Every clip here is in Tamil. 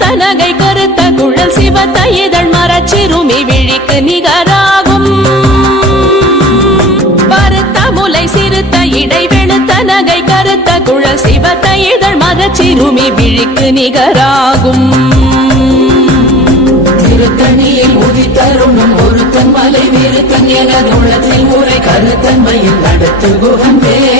கருத்த நகை கருத்த குழல் சிவத்த இதழ் மரச்சிறுமி விழிக்கு நிகராகும். பருத்த முலை சிறுத்த இடை வெளுத்த நகை கருத்த குழல் சிவத்த இதழ் மரச்சிறுமி விழிக்கு நிகராகும். திருத்தணியில் உதித்தருணும் ஒருத்தன் மலை விருத்தன் என உள்ளத்தில் உரை கருத்தன்மையில் நடத்து குகன் வேலே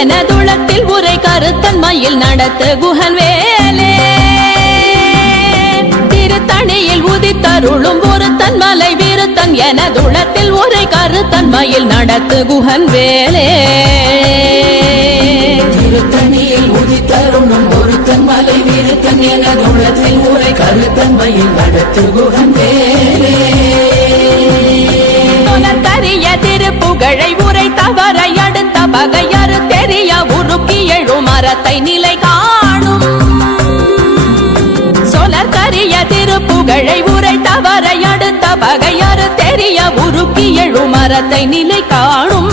எனதுளத்தில் உரை கருத்தன்மையில் நடத்த நடத்து குஹன் வேலே திருத்தணியில் உதித்தருளும் பொருத்தன் மலை விருத்தன் எனதுளத்தில் உரை கருத்தன்மையில் நடத்து குஹன் வேலே திருத்தணியில் உதித்தருளும் ஒருத்தன் மலை விருத்தன் எனதுளத்தில் உரை கருத்தன்மையில் நடத்து குகன் வேலே புலத்தறிய திருப்புகழை உரை தவறைய பகையறு தெரிய உருக்கி எழும் மரத்தை நிலை காணும். சொலற்கரிய திருப்புகழை உரை தவறை அடுத்த பகையறு தெரிய உருக்கி எழும் மரத்தை நிலை காணும்.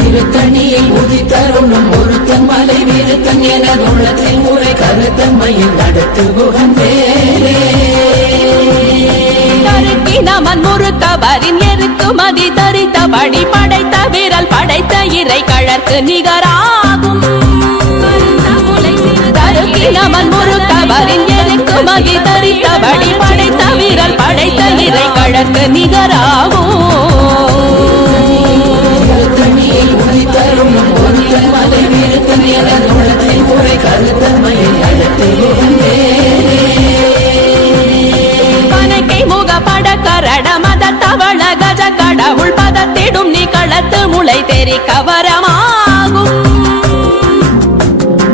திருத்தணியில் உதித்தருணும் ஒருத்தன் மலை விருத்தன் என உள்ளத்தில் உரை கருத்தன்மையில் நடத்து வேலே கருக்கினமன் முறுத்தவரின் எருக்குமதி தரித்தபடி படைத்த விரல் படைத்த இறை கழற்கு நிகராகும். கருக்கினமன் முறுத்தவரின் எருக்குமதி தரித்தபடி படைத்த விரல் படைத்த இறை கழற்கு நிகராகும். பதத்திடும் நீ களத்து முளை தெரி கவரமாகும்.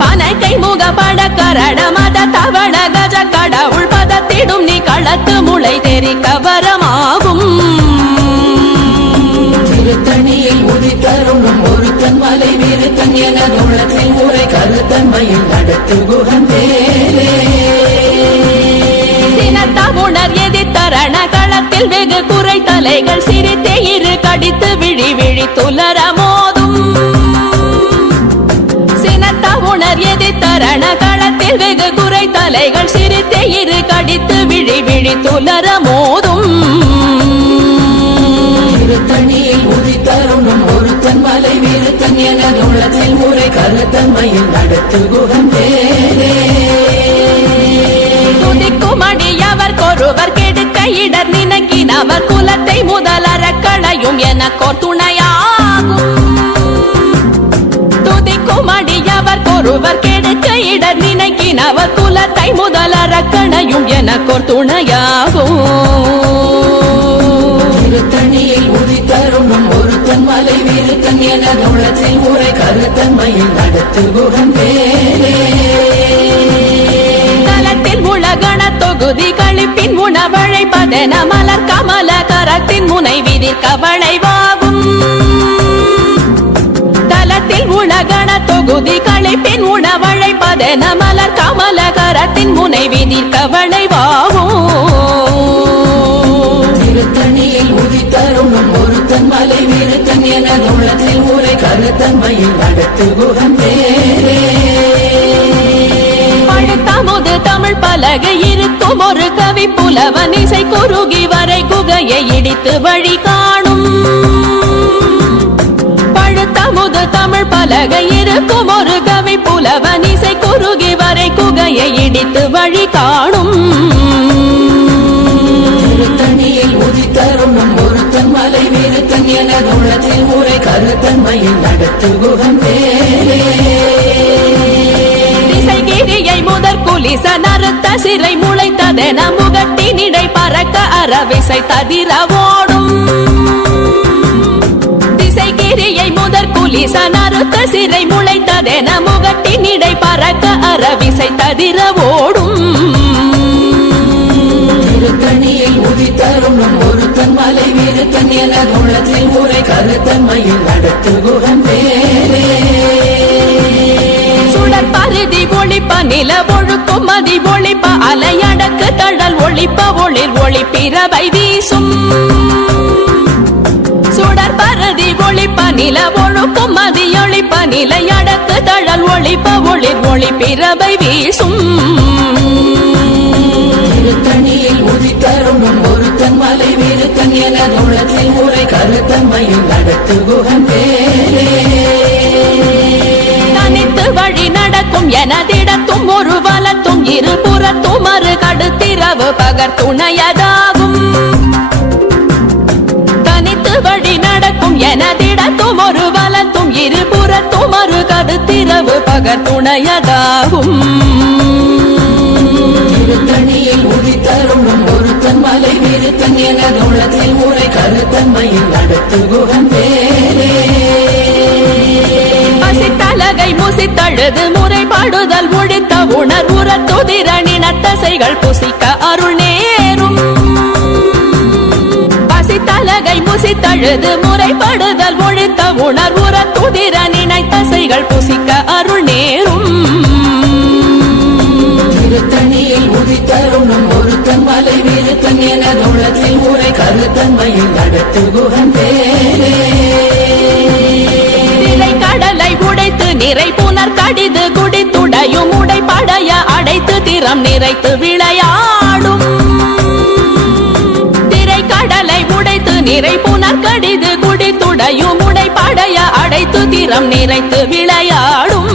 பனக்கை முக பட கரட மத தவள கஜ கடவுள் பதத்திடும் நீ களத்து முளை தெரி கவரமாகும். திருத்தணியில் உதித்தருணும் ஒருத்தன் மலை விருத்தன் என உள்ளத்தில் உரை கருத்தன்மையில் நடத்து குகன் வேலே சினத்த உணர் எதிர்த்தரண களத்தில் வெகு குறை தலைகள் சிரித்தே துலர மோதும் சினத்த உணர் எதிர்த்தரண களத்தில் வெகு குறை தலைகள் சிரித்தே இரு கடித்து விழி விழி துலர மோதும் திருத்தணியில் உதித்தருணும் ஒருத்தன் மலை விருத்தன் என உள்ளத்தில் உரை கருத்தன்மையில் நடத்து துதிக்கும் அடியவர் கொருவர் கெடுக்க இடர் நினைக்கினவர் குலத்தை முதலற களையும் எனக்கோர் துணையாகும் துதிக்கும் கொருவர் கெடுக்க இடர் நினைக்கினவர் குலத்தை முதலற களையும் எனக்கோர் துணையாகும். திருத்தணியில் உதித்தருணும் ஒருத்தன் மலை விருத்தன் என உள்ளத்தில் உரை கருத்தன்மையில் நடத்து குகன் வேலே தலத்தில் உலகண தொகுதி கழிப்பின் உணவழைப்பதென மலர் கமல கரத்தின் முனை வளைவாகும் தொகுதி கழிப்பின் உணவழைப்பதென மலர் கமல கரத்தின் முனை விதிர்க்க வளைவாகும் திருத்தணியில் உதித்தருணும் ஒருத்தன் மலை விருத்தன் என உள்ளத்தில் உரை கருத்தன்மையில் நடத்து வேலே பழுத்தமுது தமிழ் பலகை இருக்கும் ஒரு கவி புலவன் இசை குறுகி வரை குகையை இடித்து வழி காணும். பழுத்தமுது தமிழ் பலகை இருக்கும் ஒரு கவி புலவன் இசை குறுகி வரை குகையை இடித்து வழி காணும். திருத்தணியில் உதித்தருணும் ஒருத்தன் மலை விருத்தன் என உள்ளத்தில் உரை கருத்தன்மையில் நடத்து குகன் வேலே திசைகிரியை முதற் குலிச நறுத்த சிறை முளைத்ததென முகட்டினிடை பறக்க அறவிசை ததிர ஓடும் திசைகிரியை முதற் குலிச நறுத்த சிறை முளைத்ததென முகட்டினிடை பறக்க அறவிசை ததிர ஓடும். திருத்தணியில் உதித்தருணும் ஒருத்தன் மலை வீரத்தன் என குணத்தில் உரை கருத்தன்மையில் நடத்து குகன் வேலே சுடர் பருதி ஒளிப்ப நில ஒழுக்கும் மதி ஒளிப்ப அலையடக்கு தழல் ஒளிப்ப ஒளிர் ஒளிப்பிரவை வீசும். சுடர் ஒளிப்ப நில ஒழுக்கும் மதி ஒளிப்ப நிலையடக்கு தழல் ஒளிப்ப ஒளிர் ஒளிப்பிரவை வீசும். திருத்தணியில் உதித்தரும் ஒருத்தன் மலை வீரத்தன் என குணத்தில் உரை கருத்தன்மையில் நடத்து குகன் வேலே தனித்து வழி நடக்கும் எனதிடத்தும் ஒரு வலத்தும் இருபுறத்தும் மறு கடுத்திரவு பகர் துணையதாகும். எனதிடத்தும் ஒரு வலத்தும் இருபுறத்தும் மறு கடுத்திரவு பகர் துணையதாகும் திருத்தணியில் உதித்தரும் ஒருத்தன் மலை வீரத்தன் என குணத்தில் உரை கருத்தன்மையில் நடத்து குகன் வேலே பசித்தலகை முசித்தழுது முறைப்பாடுதல் ஒழித்த உணர்வுற துதிரணின தசைகள் புசிக்க அருள் பசித்தலகை முசித்தழுது முறைப்படுதல் ஒழித்த உணர்வுற துதிர நினைத்தசைகள் புசிக்க அருள் நேரும். திருத்தணியில் உதித்தரும் ஒருத்தன் மலை வீரத்தன் என குணத்தில் உரை கருத்தன்மையில் நடத்து குகன் கடலை உடைத்து நிறை புனர் கடிது குடித்துடையும் உடை படைய அடைத்து திறம் நிறைத்து விளையாடும். நிறை புனர் கடிது குடித்துடையும் உடை படைய அடைத்து திறம் நிறைத்து விளையாடும்.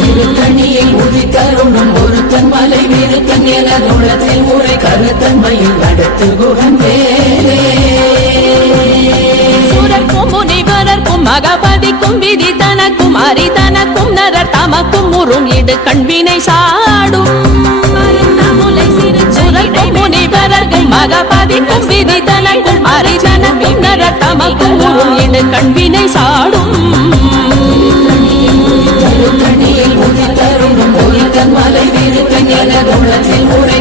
திருத்தணியில் உதித்தரும் ஒருத்தன் மலை வீரத்தன் என குணத்தில் உரை கருத்தன்மையில் நடத்து குகன் வேலே சூரர்க்கும் முனிவரர்க்கும் மகபதிக்கும் விதி தனக்கும் அரி தனக்கும் நரர் தமக்கும் முறும் இடு கண்வினை சாடும் மகபதிக்கும் விதி தனக்கும் அரி தனக்கும் நரர் தமக்கும் முறும் இடு கண்வினை சாடும். திருத்தணியில் மலை வீரத்தன் என குணத்தில் உரை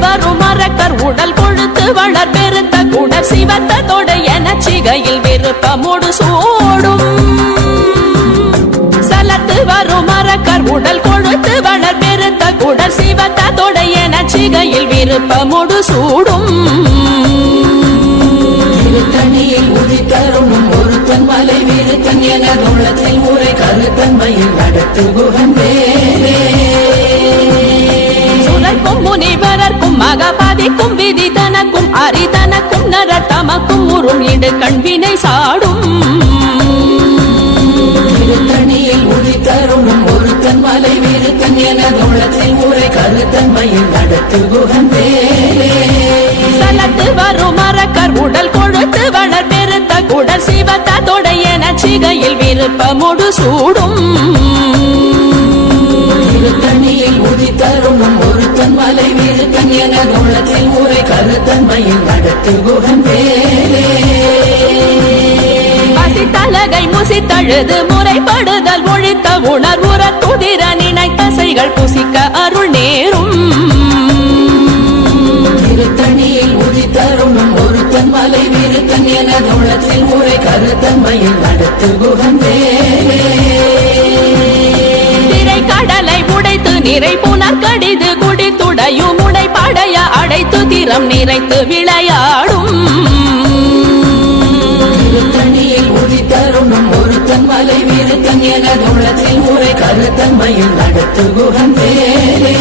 வரும் மரக்கர் உடல் கொழுத்து வளர் பெருத்த குடர் சிவத்த தொடு என சிகையில் விருப்பமோடு சோடும். சலத்து வரும் மரக்கர் உடல் கொழுத்து வளர் விருப்பமோடு சூடும். திருத்தணியில் உதித்தரும் ஒருத்தன் மலை வீரத்தன் என குணத்தில் உரை கருத்தன்மையில் நடத்து குகன் வேலே சுரர்க்கும் முனிவரர்க்கும் மகபாதிக்கும் விதி தனக்கும் அரி தனக்கும் நரர் தமக்கும் உறும் இடு கண்வினை சாடும். திருத்தணியில் உதித்தரும் ஒருத்தன் மலை வீரத்தன் என குணத்தில் உரை கருத்தன்மையில் நடத்து குகன் வேலே சலத்து வரும் மரக்கர் உடல் கொழுத்து வளர் பெருத்த குடர் சிவத்த தொடையென சிகையில் விருப்பமோடு சூடும். திருத்தணியில் உதித்தரும் ஒருத்தன் மலை வீரத்தன் என குணத்தில் உரை கருத்தன்மையில் நடத்து குகன் வேலே பசித்தலகை முசித்தழுது முறைப்படுதல் ஒழித்த உணர்வுற துதிர நினைத்தசைகள் புசிக்க அருள் நேரும். திருத்தணியில் உதித்தரும் ஒருத்தன் மலை வீரத்தன் என குணத்தில் உரை கருத்தன்மையில் நடத்து குகன் வேலே திரை கடலை உடைத்து நிறை புனர் கடிது குடித்துடையும் உடை படைய அடைத்து திறம் நிறைத்து விளையாடும். திருத்தணியில் உதித்தரும் ஒருத்தன் மலை வீரத்தன் என குணத்தில் உரை கருத்தன்மையில் நடத்து குகன் வேலே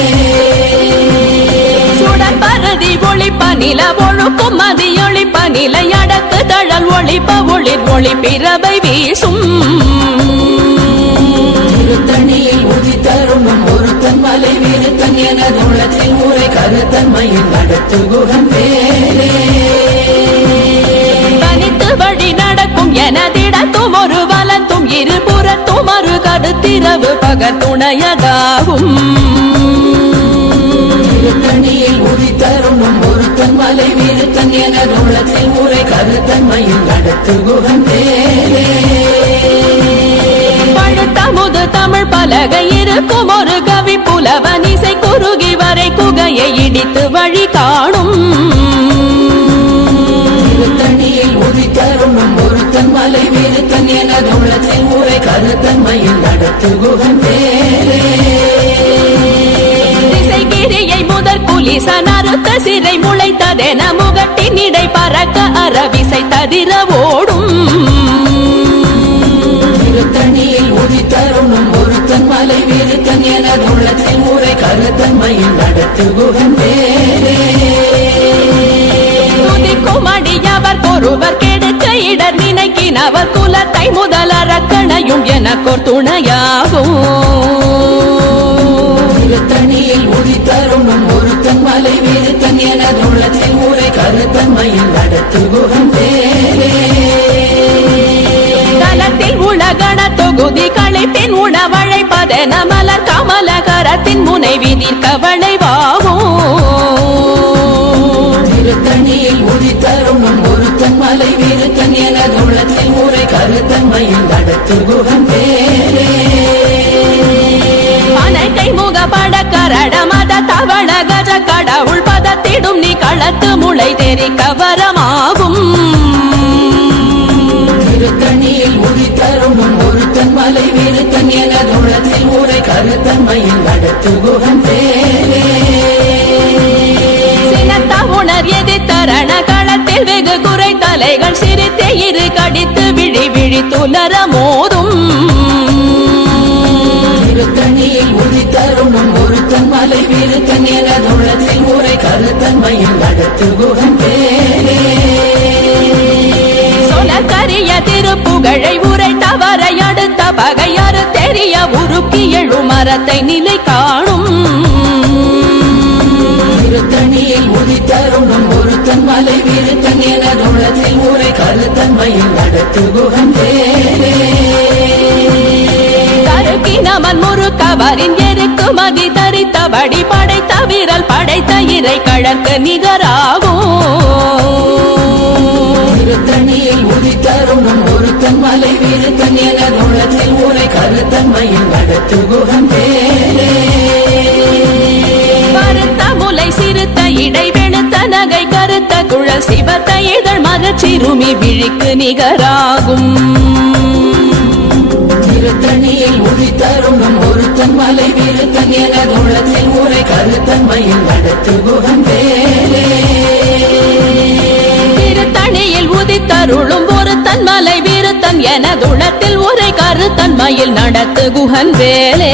சுடர் பருதி ஒளிப்ப நில ஒழுக்கும் மதி ஒளிப்ப நிலையடக்கு தழல் ஒளிப்ப ஒளிர் ஒளி பிறவை வீசும். திருத்தணியில் உதித்தரும் ஒருத்தன் மலை வீரத்தன் என குணத்தில் உரை கருத்தன்மையில் நடத்து வேலே இருபுறத்தும் மறு கடுத்திரவு பகர் துணையதாகும். திருத்தணியில் உதித்தரும் ஒருத்தன் மலை வீரத்தன் என குணத்தில் உரை கருத்தன்மையில் குகன் வேலே பழுத்தமுது தமிழ் பலகை இருக்கும் ஒரு கவி புல புலவன் இசை குறுகி வரை குகையை இடித்து வழி வீருத்தன் எனது உள்ளத்தில் ஊரை கருத்தன்மையில் நடத்து குகன் வேலே திசைகிரியை முதற் புலிசன் அறுத்த சிறை முளைத்ததென முகட்டின் இடை பறக்க அறவிசை ததிர ஓடும். திருத்தணியில் உதித்தரும் நம் ஒருத்தன் மலை வீருத்தன் எனது உள்ளத்தில் ஊரை கருத்தன்மையில் நடத்து குகன் வேலே துதிக்கும் அடியவர் ஒருவர் இடர் நினைக்கினவர் குலத்தை முதலறக்கணையும் எனக்கோர் துணையாகும் திருத்தணியில் உதித்தரும் நம் ஒருத்தன் மலை வீருத்தன் எனது உள்ளத்தில் ஊரை கருத்தன்மையில் நடத்து வேலே தலத்தில் உலகண தொகுதி களைப்பின் உணவழைப்பதென மலர் கமலகரத்தின் முனை விதிர்க்க வளைவாகும் திருத்தணியில் நம் ஒருத்தன் மலை வீருத்தன் எனது உள்ளத்தில் ஊரை கருத்தன்மையில் நடத்து குகன் வேலே அனைத்தை முகப்பட கரட மத தவள கஜ கடவுள் பதத்திடும் நீ களத்து முளை தெரிக்க வரமாகும் திருத்தணியில் உதித்தரும் நம் ஒருத்தன் மலை வீருத்தன் எனது உள்ளத்தில் ஊரை கருத்தன்மையில் நடத்து குகன் வேலே சினத்த உணர் எதிர்த்தரண களத்தில் வெகு குறை தலைகள் சிரித்து இரு கடித்து விழி விழி துலர மோதும். திருத்தணியில் உதித்தரும் நம் ஒருத்தன் மலை வீருத்தன் எனது உள்ளத்தில் ஊரை கருத்தன்மையில் நடத்து வேலே சொலக்கரிய திருப்புகழை உரை தவறை அடுத்த பகையாறு தெரிய உருக்கி எழு மரத்தை நிலை காணும். நம் ஒருத்தன் மலை வீருத்தன் எனது உள்ளத்தில் ஊரை கருத்தன்மையில் நடத்து குகன் வேலே கருக்கினமன் முறுக்கவரின் எருக்கு மதி தரித்தபடி படைத்த வீரல் படைத்த இறை கழற்கு நிகராகும். திருத்தணியில் உதித்தரும் நம் ஒருத்தன் மலை வீருத்தன் எனது உள்ளத்தில் ஊரை கருத்தன்மையில் நடத்து குகன் வேலே கருத்த முலை சிறுத்த இடை சிவத்த இதழ் மரச்சிறுமி விழிக்கு நிகராகும். திருத்தணியில் உதித்தரும் நம் ஒருத்தன் மலை வீருத்தன் எனது உள்ளத்தில் ஊரை கருத்தன்மையில் நடத்து குகன் வேலே திருத்தணியில் உதித்தருளும் ஒரு தன்மலை வீருத்தன் எனதுளத்தில் உரை கருத்தன்மையில் நடத்து குஹன் வேலே.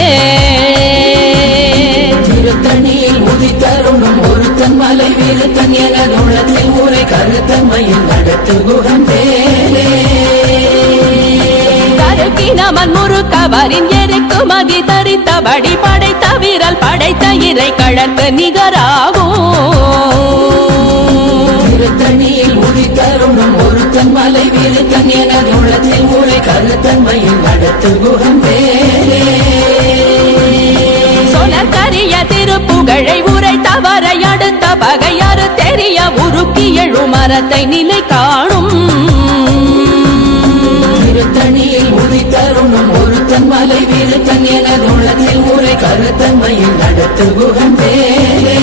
திருத்தணியில் உதித்தரும் நம் ஒருத்தன் மலை வீருத்தன் எனது உள்ளத்தில் ஊரை கருத்தன்மையில் நடத்து குகன் வேலே கருக்கினமன் முறுக்கவரின் எருக்கு மதி தரித்தபடி படைத்த வீரல் படைத்த இறை கழற்கு நிகராகும். திருத்தணியில் உதித்தரும் நம் ஒருத்தன் மலை வீருத்தன் எனது உள்ளத்தில் ஊரை கருத்தன்மையில் நடத்து குகன் வேலே சொலக்கரிய தவறை அடுத்த பகையாறு தெரிய உருக்கி எழு மரத்தை நிலை காணும். திருத்தணியில் உதித்தரும் நம் ஒருத்தன் மலை வீருத்தன் எனது உள்ளத்தில் ஊரை கருத்தன்மையில் நடத்து குகன் வேலே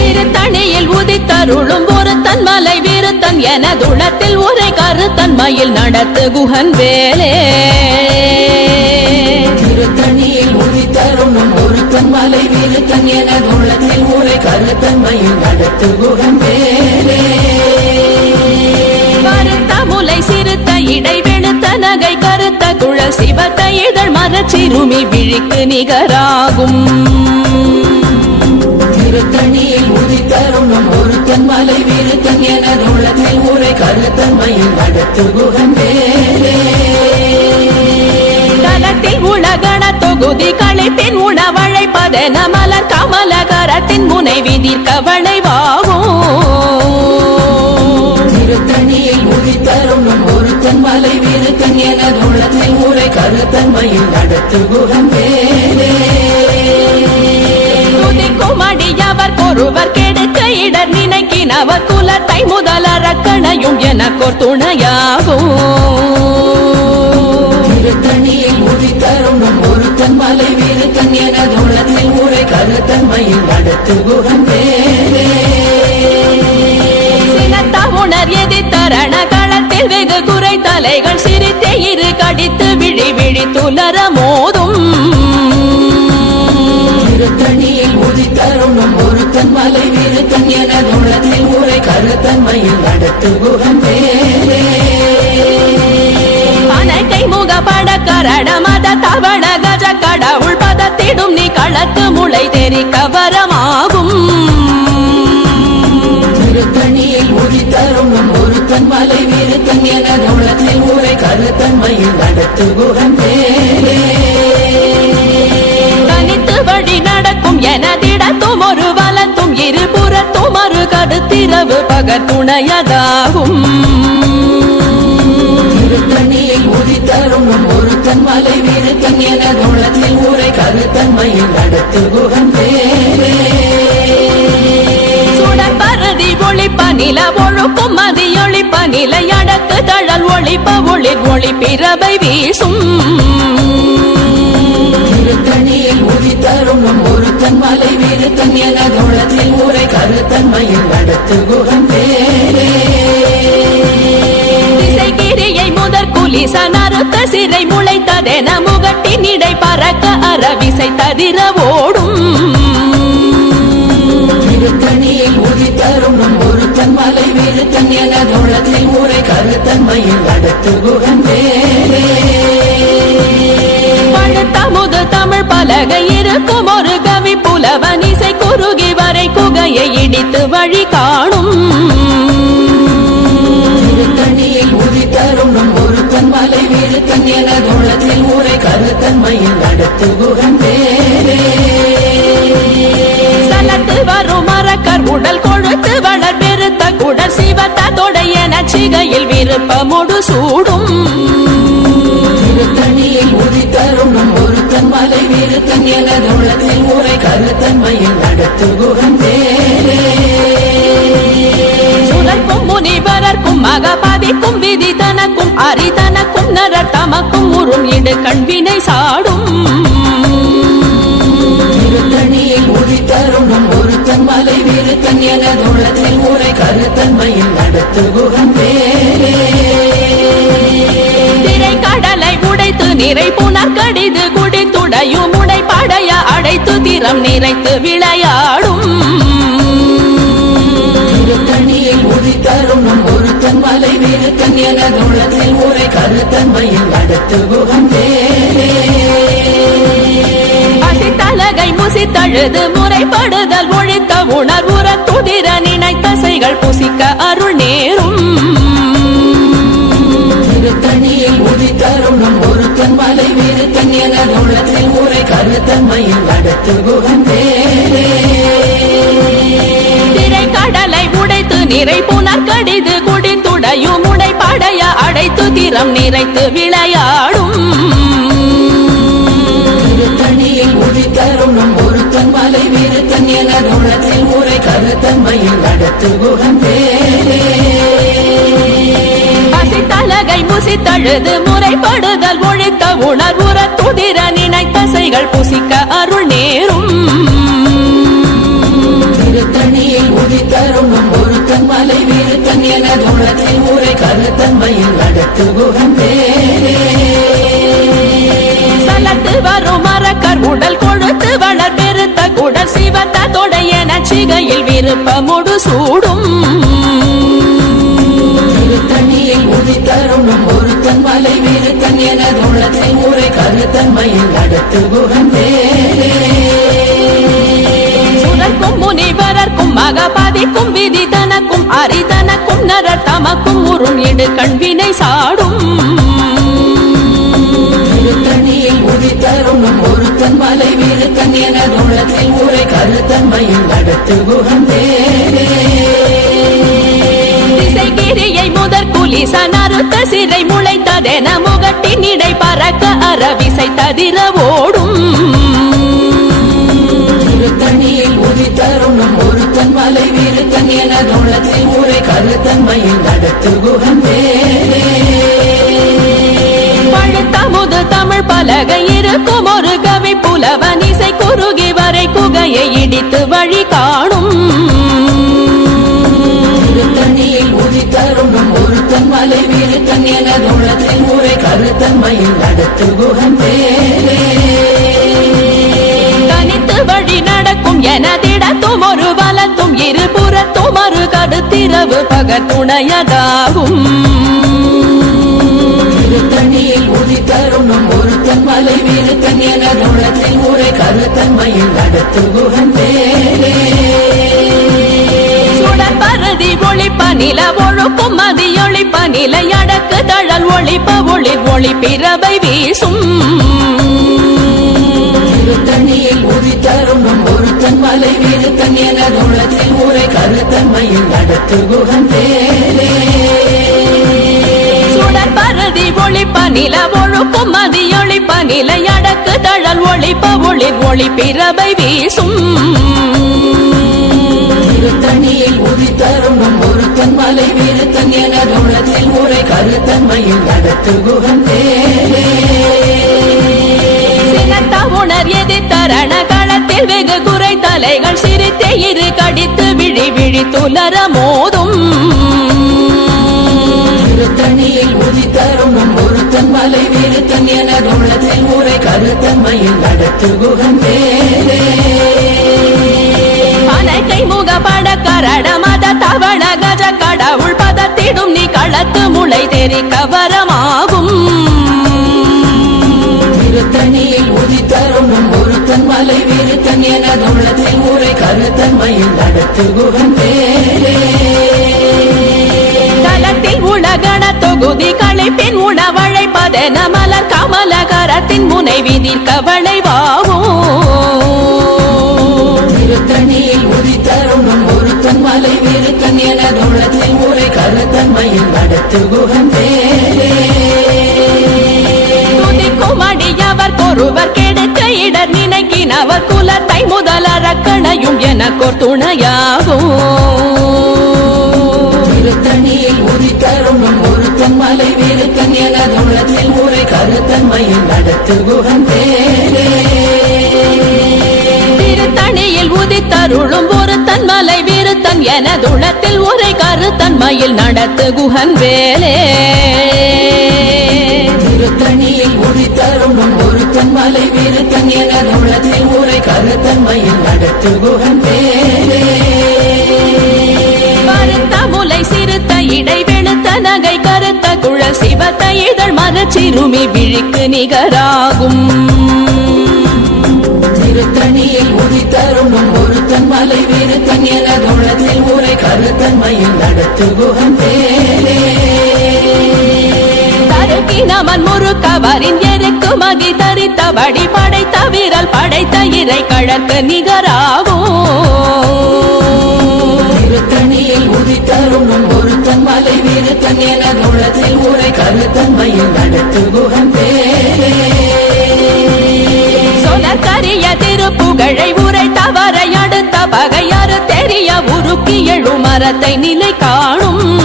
திருத்தணியில் உதித்தருளும் ஒரு தன்மலை வீருத்தன் எனதுளத்தில் உரை கருத்தன்மையில் நடத்து குஹன் வேலே திருத்தணியில் உதித்தரும் நம் ஒருத்தன் மலை வீருத்தன் எனது உள்ளத்தில் ஊரை கருத்தன்மையில் நடத்து குகன் வேலே கருத்த முலை சிறுத்த இடை வெளுத்த நகை கருத்த குழல் சிவத்த இதழ் மரச்சிறுமி விழிக்கு நிகராகும். திருத்தணியில் உதித்தரும் நம் ஒருத்தன் மலை வீருத்தன் எனது உள்ளத்தில் ஊரை கருத்தன்மையில் நடத்து குகன் வேலே தலத்தில் உலகண தொகுதி களைப்பின் உணவழைப்பதென மலர் கமலகரத்தின் முனை விதிர்க்க வளைவாகும் திருத்தணியில் ஒருத்தன் மலை வீருத்தன் கருத்தன்மையில் நடத்து வேலே அடியவர் ஒருவர் கெடுக்க இடர் நினைக்கினவர் குலத்தை முதலறக்கணையும் எனக்கோர் துணையாகும். திருத்தணியில் உதித்தரும் நம் ஒருத்தன் மலை வீருத்தன் என தோளத்தில் ஊரை கருத்தன்மையில் நடத்து குகன் உணர் எதிர்த்தரண களத்தில் வெகு குறை தலைகள் சிரித்தே இரு கடித்து விழி விழி துலர மோதும். திருத்தணியில் உதித்தருணும் ஒருத்தன் மலை வீரத்தன் என தோளத்தில் ஊரை கருத்தன்மையில் நடத்து குகன் வேலே பதத்திடும் நீ களத்து முளை தெரி கவரமாகும். திருத்தணியில் உதித்தருணும் ஒருத்தன் மலை வீரத்தன் என தோளத்தில் ஊரை கருத்தன்மையில் நடத்து வேலே தனித்து வழி நடக்கும் எனதிடத்தும் ஒரு வலத்தும் இருபுறத்தும் மறு கருத்திரவு பகர் துணையதாகும். திருத்தணியில் ஒருத்தன் வீரத்தன் என தோளத்தில் ஊரை கருத்தன்மையில் நடத்து குகன் வேலே சுடர் பரதி ஒளிப்ப நில ஒழுக்கும் மதி ஒளிப்ப நிலை அடக்கு தழல் ஒளிப்ப ஒளிர் ஒளி பிறவை வீசும். திருத்தணியில் உதித்தருணும் ஒருத்தன் மலை வீரத்தன் என ஊரை கருத்தன்மையில் நடத்து குகன் வேலே நறுத்த சிறை முளைத்ததென முகட்டின் இடை பறக்க அறவிசை ததிர ஓடும் திருத்தணியில் உதித்தருணும் ஒருத்தன் மலை வீரத்தன் என தோளத்தில் ஊரை கருத்தன்மையில் நடத்து குகன் வேலே பழுத்தமுது தமிழ் பலகை இருக்கும் ஒரு கவி புலவன் இசை குறுகி வரை குகையை இடித்து வழி என தோளத்தில் ஊரை கருத்தன்மையில் நடத்து சலத்து வரும் மரக்கர் உடல் கொழுத்து வளர் பெருத்த குடல் சிவத்த தொடையன சிகையில் விருப்பமுடு சூடும். திருத்தணியில் உதித்தருணும் ஒருத்தன் மலை வீரத்தன் என தோளத்தில் ஊரை கருத்தன்மையில் நடத்து சுழற்கும் முனிவரர்க்கும் மகபதிக்கும் விதி தனக்கும் அரிதனக்கும் நரர் தமக்கும் உறும் இடு கண்வினை சாடும். திருத்தணியில் உதித்தருணும் ஒருத்தன் மலை வீரத்தன் என தோளத்தில் ஊரை கருத்தன்மையில் நடத்து குகன் வேலே திரை கடலை உடைத்து நிறை புனர் கடிது குடித்துடையும் உடை படைய அடைத்து திறம் நிறைத்து விளையாடும். திருத்தணியில் ஒருத்தன் மலை வீரத்தன் என தோளத்தில் ஊரை கருத்தன்மையில் வேலே பசித்தலகை முசித்தழுது முறைப்படுதல் ஒழித்த உணர்வுற துதிர நினைத்தசைகள் புசிக்க அருள் நேரும். திருத்தணியில் உதித்தருணும் ஒருத்தன் மலை வீரத்தன் என தோளத்தில் ஊரை கருத்தன்மையில் வேலே திரை கடலை உடைத்து நிறை புனர் கடிது குடித்துடையும் படைய அடைத்து திறம் நிறைத்து விளையாடும். திருத்தணியில் உதித்தருணும் ஒருத்தன் மலை வீரத்தன் என தோளத்தில் ஊரை கருத்தன்மையில் நடத்து வேலே பசித்தலகை முசித்தழுது முறைப்படுதல் ஒழித்த உணர்வுற துதிர நினைத்தசைகள் புசிக்க அருள் நேரும். திருத்தணியில் உதித்தருணும் ஒருத்தன் மலை வீரத்தன் என தோளத்தில் ஊரை கருத்தன்மையில் நடத்து குகன் வேலே சலத்து வரும் மரக்கர் உடல் கொழுத்து வளர் பெருத்த குடல் சிவத்த தொடையன சிகையில் விருப்பமுடு சூடும். திருத்தணியில் உதித்தருணும் ஒருத்தன் மலை வீரத்தன் என தோளத்தில் ஊரை கருத்தன்மையில் நடத்து குகன் வேலே சுரக்கும் முனிவரர்க்கும் மகபதிக்கும் விதி தனக்கும் அரிதனக்கும் நரர் தமக்கும் உறும் இடு கண்வினை சாடும். திருத்தணியில் உதித்தருணும் ஒருத்தன் மலை வீரத்தன் என கருத்தன்மையில் நடத்து திசைகிரியை முதற் குலிச நறுத்த சிறை முளைத்ததென முகட்டின் இடை பறக்க அறவிசை ததிர ஓடும் உதித்தருணும் ஒருத்தன் மலை வீரத்தன் என தோளத்தில் ஊரை கருத்தன்மையில் நடத்து வேலே பழுத்தமுது தமிழ் பலகை இருக்கும் ஒரு கவி புலவன் இசை பிடித்து வழி காணும். திருத்தணியில் உதித்தரும் நம் ஒருத்தன் மலை வீருத்தன் எனது உள்ளத்தில் ஊரை கருத்தன்மையில் நடத்து வேலே தனித்து வழி நடக்கும் எனதிடத்தும் ஒரு வலத்தும் இருபுறத்தும் ஒரு கருத்திரவு பகத்துணையதாகும் திருத்தணியில் உதித்தரும் நம் ஒருத்தன் மலை வீருத்தன் எனது உள்ளத்தில் ஊரை கருத்தன்மையில் நடத்து குகன் வேலே ஒளிப்ப நில ஒழுக்கும் மதி ஒளிப்ப நிலை அடக்கு தழல் ஒளிப்ப ஒளி ஒளி பிறவை வீசும். வீருத்தன் எனது உள்ளத்தில் ஊரை கருத்தன்மையில் நடத்து குகன் சுடர் பரதி ஒளிப்ப நில ஒழுக்கும் மதி ஒளிப்ப நிலை அடக்கு தழல் ஒளிப்ப ஒளி ஒளி பிறவை வீசும். திருத்தணியில் நம் ஒருத்தன் மலை வீருத்தன் எனது உள்ளத்தில் ஊரை கருத்தன்மையில் நடத்து குகன் உணர் எதிர்த்தரண களத்தில் வெகு குறை தலைகள் சிரித்தே இரு கடித்து விழி விழி துலர மோதும். திருத்தணியில் உதித்தரும் நம் ஒருத்தன் மலை வீருத்தன் எனது உள்ளத்தில் ஊரை கருத்தன்மையில் நடத்து குகன் வேலே பனைக்கை முகப்பட கரட மத தவள கஜ கடவுள் பதத்திடும் நீ களத்து முளை தெரிக்க வரமாகும் வீருத்தன் எனது உள்ளத்தில் ஊரை கருத்தன்மையில் நடத்து குகன் வேலே களத்தில் உலகண தொகுதி களைப்பின் உணவழைப்பதென மலர் கமல கரத்தின் முனை விதிர்க்க வளைவாகும் திருத்தணியில் உதித்தரும் நம் ஒருத்தன் மலை வீருத்தன் எனது உள்ளத்தில் ஊரை கருத்தன்மையில் நடத்து குகன் வேலே துதிக்கும் அடியவர் ஒருவர் கெடுக்க இடர் நினைக்கினவர் குலத்தை முதலறக்கணையும் எனக்கோர் துணையாகும் திருத்தணியில் உதித்தரும் நம் ஒருத்தன் மலை வீருத்தன் எனது உள்ளத்தில் ஊரை கருத்தன்மையில் நடத்து குகன் வேலே திருத்தணியில் உதித்தருளும் ஒரு தன்மலை விருத்தன் எனதுளத்தில் உரை கருத்தன்மையில் நடத்து குஹன் வேலே. மலை வீருத்தன் எனது உள்ளத்தில் ஊரை கருத்தன்மையில் நடத்து குகன் வேலே கருத்த முலை சிறுத்த இடை வெளுத்த நகை கருத்த குழல் சிவத்த இதழ் மரச்சிறுமி விழிக்கு நிகராகும். திருத்தணியில் உதித்தரும் நம் ஒருத்தன் மலை வீருத்தன் எனது உள்ளத்தில் ஊரை கருத்தன்மையில் நடத்து குகன் வேலே தருக்கினமன் முறுக்கவரின் எருக்கு மதி தரித்த வடி படைத்த விரல் படைத்த இறை கழற்கு நிகராகும். திருத்தணியில் உதித்தரும் நம் ஒருத்தன் மலை வீருத்தன் எனது உள்ளத்தில் ஊரை கருத்தன்மையில் நடத்து வேலே சொலக்கரிய திருப்புகழை உரை தவறை அடுத்த பகையாறு தெரிய உருக்கி எழும் மரத்தை நிலை காணும்.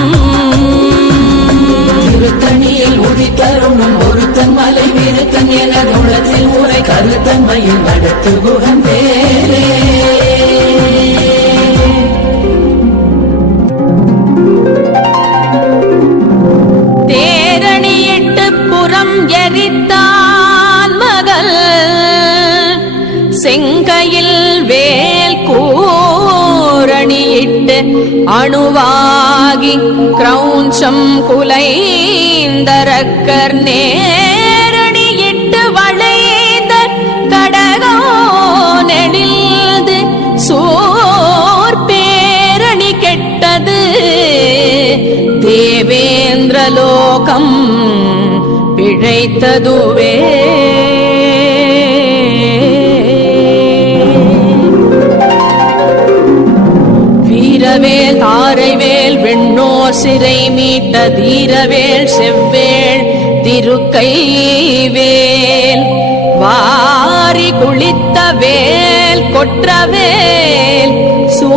கருத்தன் என எனது உரை ஊரை கருத்தன்மையில் நடத்து குகன் வேலே தேரணியிட்டு புறம் எரித்தான் மகள் செங்கையில் வேல் கூரணியிட்டு அணுவாகி கிரௌஞ்சம் குலைந்தரக்கர் நேரணியிட்டு நெடில்து சோர் பேரணி கெட்டது. தேவேந்திரலோகம் பிழைத்ததுவே. வீரவேல் தாரைவேல் வெண்ணோர் சிறை மீட்ட தீரவேல் செவ்வேள் திருக்கைவே குளித்த வேல் கொற்றவேல் சூ